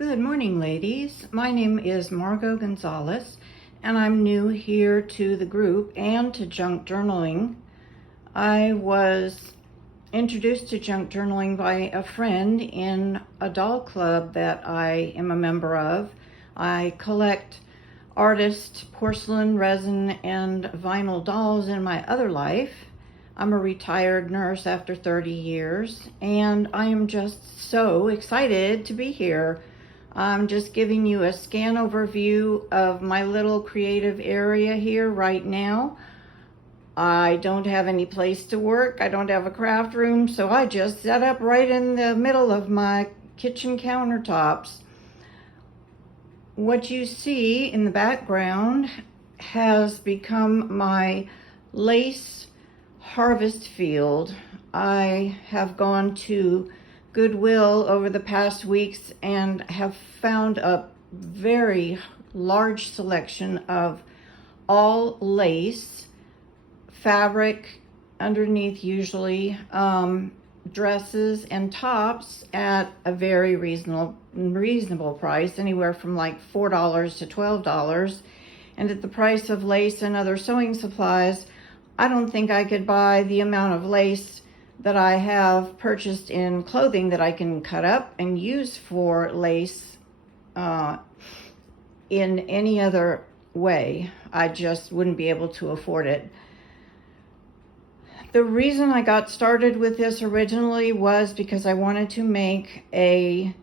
Good morning, ladies. My name is Margot Gonzalez, and I'm new here to the group and to junk journaling. I was introduced to junk journaling by a friend in a doll club that I am a member of. I collect artist, porcelain, resin, and vinyl dolls in my other life. I'm a retired nurse after 30 years, and I am just so excited to be here. I'm just giving you a scan overview of my little creative area here right now. I don't have any place to work. I don't have a craft room, so I just set up right in the middle of my kitchen countertops. What you see in the background has become my lace harvest field. I have gone to Goodwill over the past weeks and have found a very large selection of all lace fabric underneath, usually dresses and tops at a very reasonable price, anywhere from like $4 to $12. And at the price of lace and other sewing supplies, I don't think I could buy the amount of lace that I have purchased in clothing that I can cut up and use for lace in any other way. I just wouldn't be able to afford it. The reason I got started with this originally was because I wanted to make a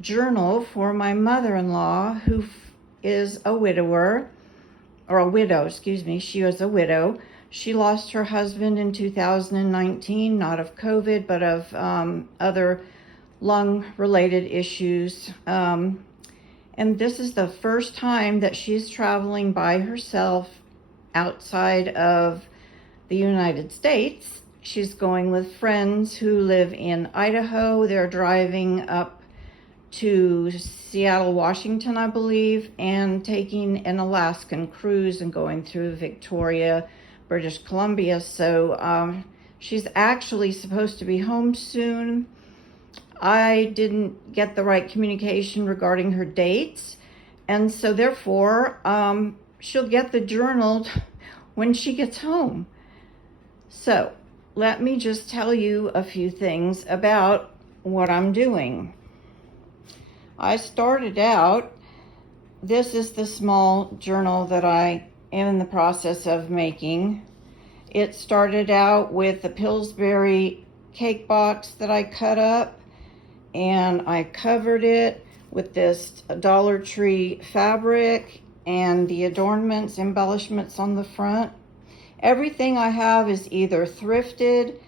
journal for my mother-in-law, who is a widower, or a widow, excuse me. She was a widow. She lost her husband in 2019, not of COVID, but of other lung-related issues. And this is the first time that she's traveling by herself outside of the United States. She's going with friends who live in Idaho. They're driving up to Seattle, Washington, I believe, and taking an Alaskan cruise and going through Victoria, British Columbia. So she's actually supposed to be home soon. I didn't get the right communication regarding her dates, and so therefore she'll get the journal when she gets home. So let me just tell you a few things about what I'm doing. I started out, this is the small journal that I am in the process of making. It started out with a Pillsbury cake box that I cut up, and I covered it with this Dollar Tree fabric and the adornments, embellishments on the front. Everything I have is either thrifted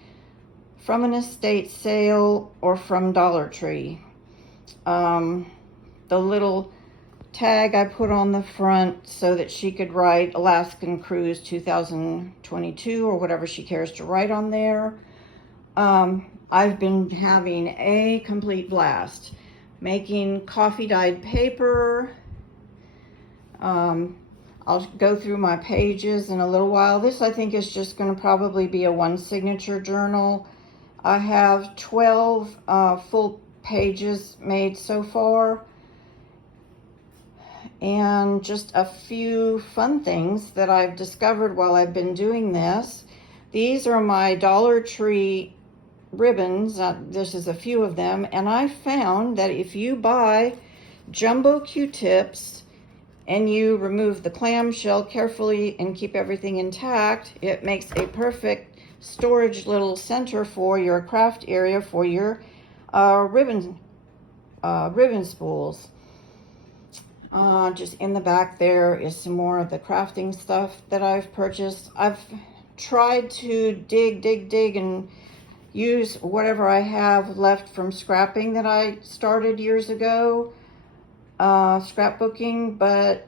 from an estate sale or from Dollar Tree. The little tag I put on the front so that she could write Alaskan Cruise 2022 or whatever she cares to write on there. I've been having a complete blast making coffee dyed paper. I'll go through my pages in a little while. This, I think, is just going to probably be a one signature journal. I have 12 full pages made so far, and just a few fun things that I've discovered while I've been doing this. These are my Dollar Tree ribbons. This is a few of them, and I found that if you buy jumbo Q-tips and you remove the clamshell carefully and keep everything intact, it makes a perfect storage little center for your craft area for your ribbon spools. Just in the back there is some more of the crafting stuff that I've purchased. I've tried to dig and use whatever I have left from scrapping that I started years ago, scrapbooking, but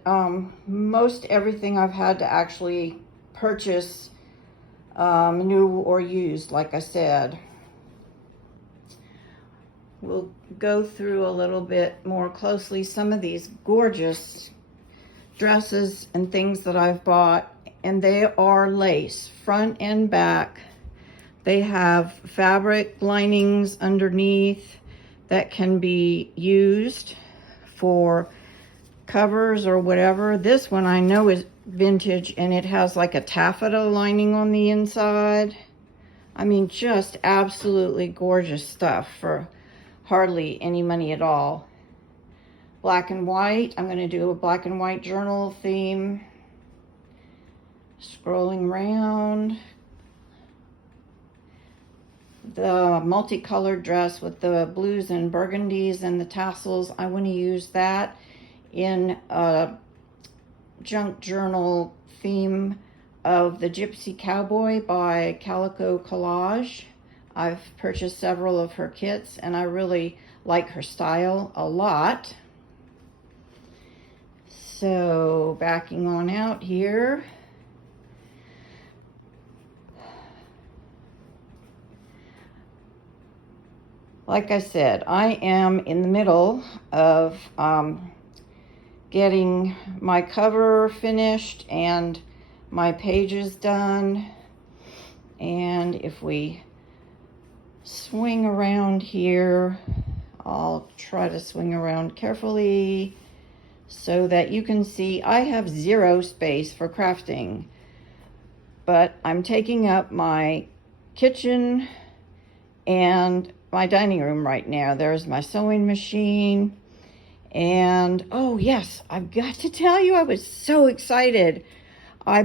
most everything I've had to actually purchase new or used, like I said. We'll go through a little bit more closely some of these gorgeous dresses and things that I've bought, and they are lace front and back. They have fabric linings underneath. that can be used for covers or whatever. This one I know is vintage, and it has like a taffeta lining on the inside. I mean, just absolutely gorgeous stuff for hardly any money at all. Black and white. I'm going to do a black and white journal theme. Scrolling around. The multicolored dress with the blues and burgundies and the tassels. I want to use that in a junk journal theme of the Gypsy Cowboy by Calico Collage. I've purchased several of her kits and I really like her style a lot. So backing on out here. Like I said, I am in the middle of getting my cover finished and my pages done. And if we swing around here, I'll try to swing around carefully so that you can see I have zero space for crafting, but I'm taking up my kitchen and my dining room right now. There's my sewing machine. And oh yes, I've got to tell you, I was so excited. I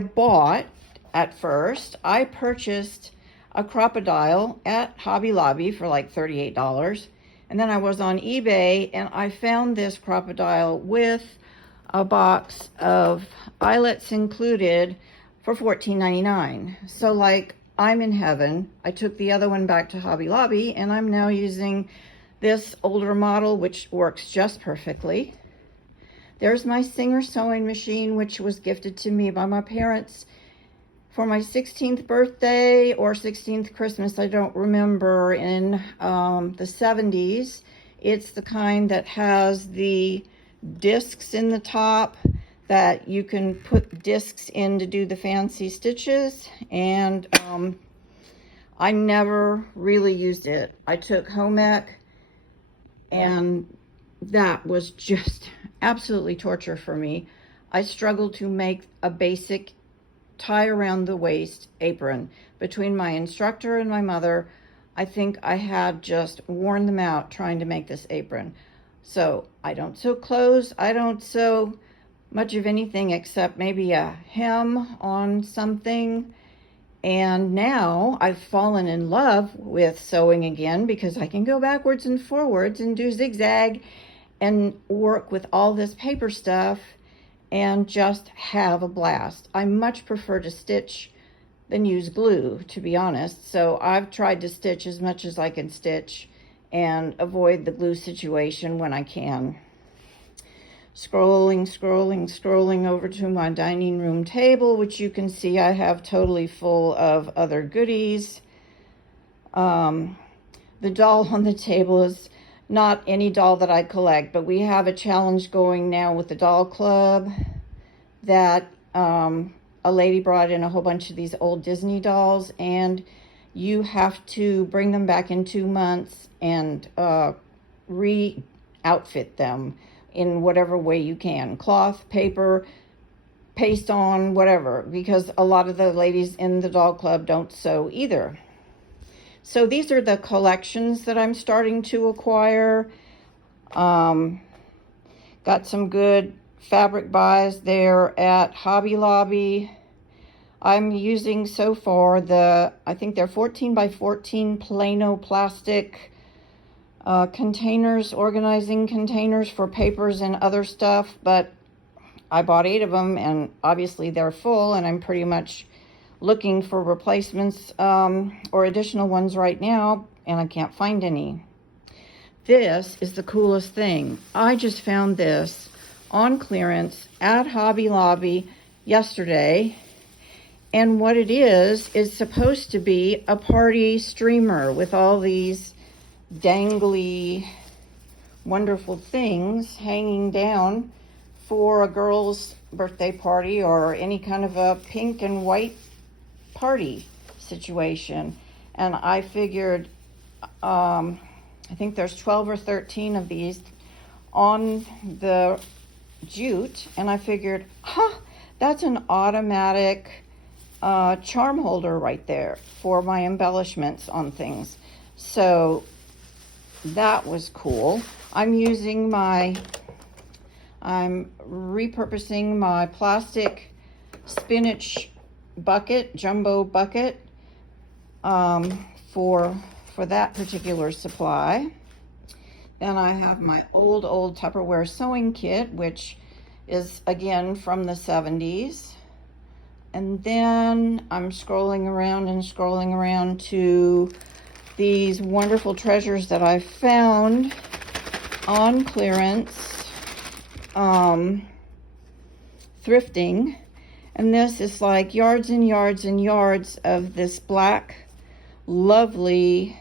purchased a crocodile at Hobby Lobby for like $38. And then I was on eBay and I found this crocodile with a box of eyelets included for $14.99. So like, I'm in heaven. I took the other one back to Hobby Lobby and I'm now using this older model, which works just perfectly. There's my Singer sewing machine, which was gifted to me by my parents for my 16th birthday or 16th Christmas, I don't remember, in the 70s. It's the kind that has the discs in the top that you can put discs in to do the fancy stitches, and I never really used it. I took home ec, and that was just absolutely torture for me. I struggled to make a basic tie around the waist apron. Between my instructor and my mother, I think I had just worn them out trying to make this apron. So I don't sew clothes. I don't sew much of anything except maybe a hem on something. And now I've fallen in love with sewing again because I can go backwards and forwards and do zigzag and work with all this paper stuff and just have a blast. I much prefer to stitch than use glue, to be honest. So I've tried to stitch as much as I can stitch and avoid the glue situation when I can. Scrolling over to my dining room table, which you can see I have totally full of other goodies. The doll on the table is not any doll that I collect, but we have a challenge going now with the doll club that a lady brought in a whole bunch of these old Disney dolls, and you have to bring them back in 2 months and re-outfit them in whatever way you can. Cloth, paper, paste on, whatever, because a lot of the ladies in the doll club don't sew either. So these are the collections that I'm starting to acquire. Got some good fabric buys there at Hobby Lobby. I'm using so far I think they're 14 by 14 Plano plastic containers, organizing containers for papers and other stuff, but I bought 8 of them and obviously they're full, and I'm pretty much looking for replacements or additional ones right now, and I can't find any. This is the coolest thing. I just found this on clearance at Hobby Lobby yesterday, and what it is supposed to be a party streamer with all these dangly wonderful things hanging down for a girl's birthday party or any kind of a pink and white party situation. And I figured I think there's 12 or 13 of these on the jute, and I figured, that's an automatic charm holder right there for my embellishments on things. So that was cool. I'm repurposing my plastic spinach bucket, jumbo bucket, for that particular supply. Then I have my old Tupperware sewing kit, which is again from the 70s. And then I'm scrolling around to these wonderful treasures that I found on clearance, thrifting. And this is like yards and yards and yards of this black, lovely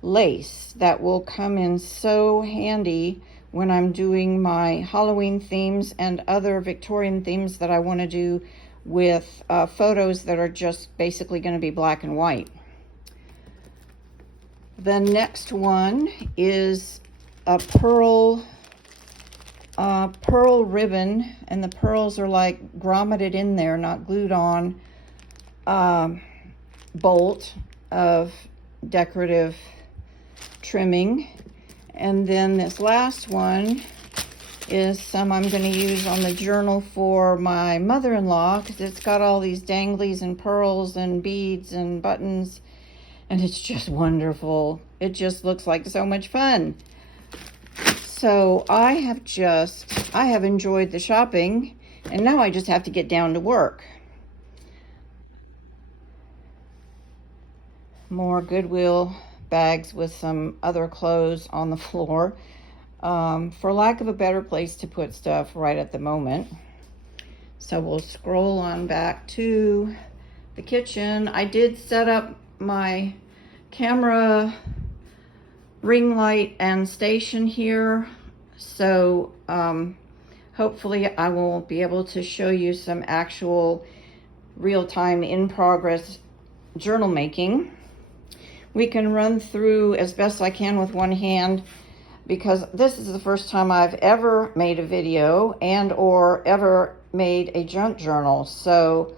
lace that will come in so handy when I'm doing my Halloween themes and other Victorian themes that I want to do with photos that are just basically going to be black and white. The next one is a pearl ribbon, and the pearls are like grommeted in there, not glued on, bolt of decorative trimming. And then this last one is some I'm going to use on the journal for my mother-in-law, because it's got all these danglies and pearls and beads and buttons, and it's just wonderful. It just looks like so much fun. So I have enjoyed the shopping, and now I just have to get down to work. More Goodwill bags with some other clothes on the floor, for lack of a better place to put stuff right at the moment. So we'll scroll on back to the kitchen. I did set up my camera ring light and station here, so hopefully I will be able to show you some actual real-time in progress journal making. We can run through as best I can with one hand, because this is the first time I've ever made a video and or ever made a junk journal, so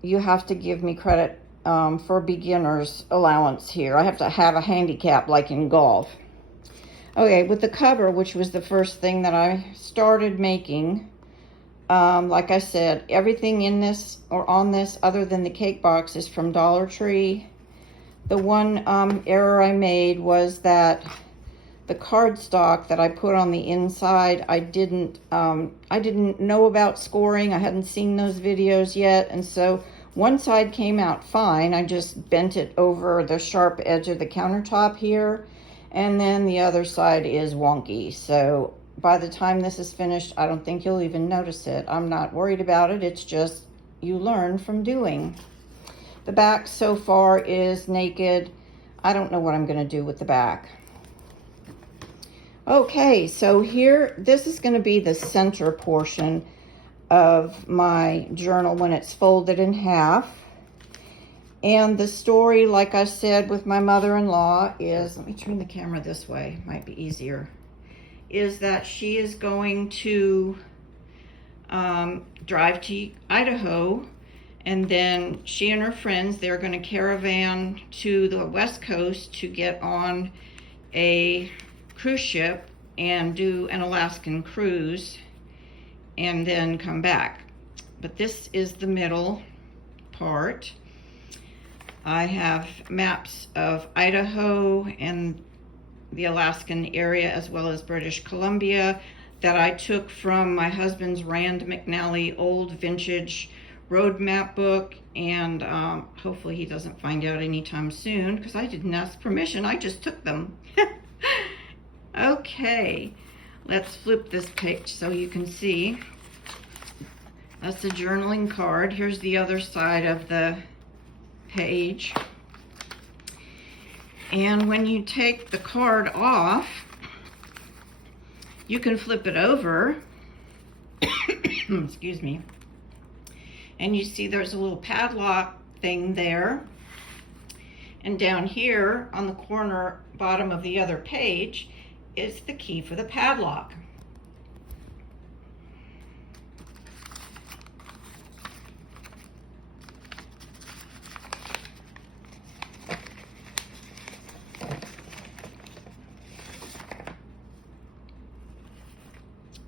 you have to give me credit for beginner's allowance here. I have to have a handicap like in golf. Okay, with the cover, which was the first thing that I started making, like I said, everything in this or on this other than the cake box is from Dollar Tree. The one error I made was that the cardstock that I put on the inside, I didn't know about scoring. I hadn't seen those videos yet, and so one side came out fine. I just bent it over the sharp edge of the countertop here, and then the other side is wonky. So by the time this is finished, I don't think you'll even notice it. I'm not worried about it. It's just you learn from doing. The back so far is naked. I don't know what I'm going to do with the back. Okay, so here, this is going to be the center portion of my journal when it's folded in half. And the story, like I said, with my mother-in-law is, let me turn the camera this way, might be easier, is that she is going to drive to Idaho, and then she and her friends, they're going to caravan to the West Coast to get on a cruise ship and do an Alaskan cruise and then come back. But this is the middle part. I have maps of Idaho and the Alaskan area as well as British Columbia that I took from my husband's Rand McNally old vintage road map book, and hopefully he doesn't find out anytime soon because I didn't ask permission, I just took them. Okay, let's flip this page so you can see. That's the journaling card. Here's the other side of the page. And when you take the card off, you can flip it over. Excuse me. And you see there's a little padlock thing there. And down here on the corner bottom of the other page is the key for the padlock.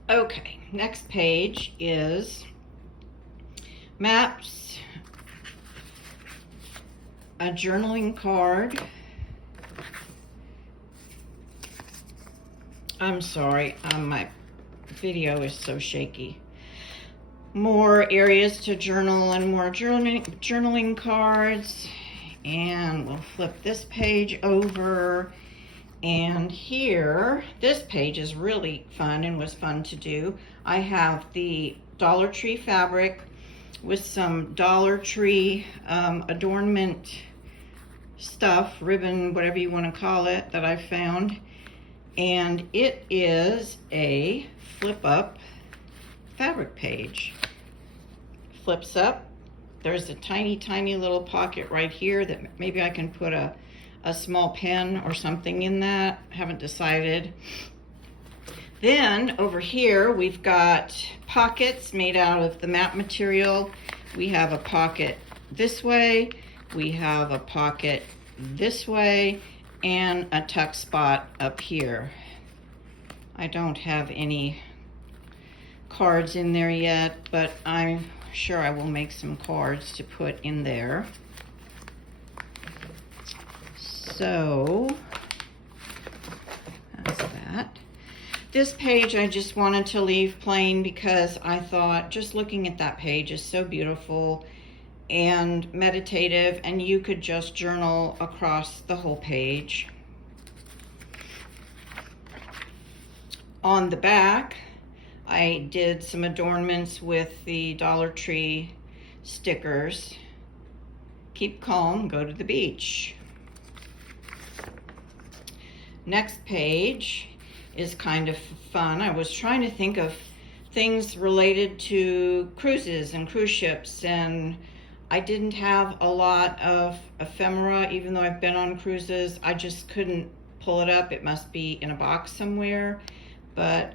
Okay, next page is maps, a journaling card. I'm sorry, my video is so shaky. More areas to journal and more journaling cards. And we'll flip this page over. And here, this page is really fun and was fun to do. I have the Dollar Tree fabric with some Dollar Tree adornment stuff, ribbon, whatever you want to call it, that I found. And it is a flip up fabric page. Flips up. There's a tiny little pocket right here that maybe I can put a small pen or something in that. Haven't decided. Then over here we've got pockets made out of the map material. We have a pocket this way, we have a pocket this way, and a tuck spot up here. I don't have any cards in there yet, but I'm sure I will make some cards to put in there. So that's that. This page I just wanted to leave plain because I thought just looking at that page is so beautiful and meditative, and you could just journal across the whole page. On the back, I did some adornments with the Dollar Tree stickers. Keep calm, go to the beach. Next page is kind of fun. I was trying to think of things related to cruises and cruise ships, and I didn't have a lot of ephemera, even though I've been on cruises. I just couldn't pull it up. It must be in a box somewhere, but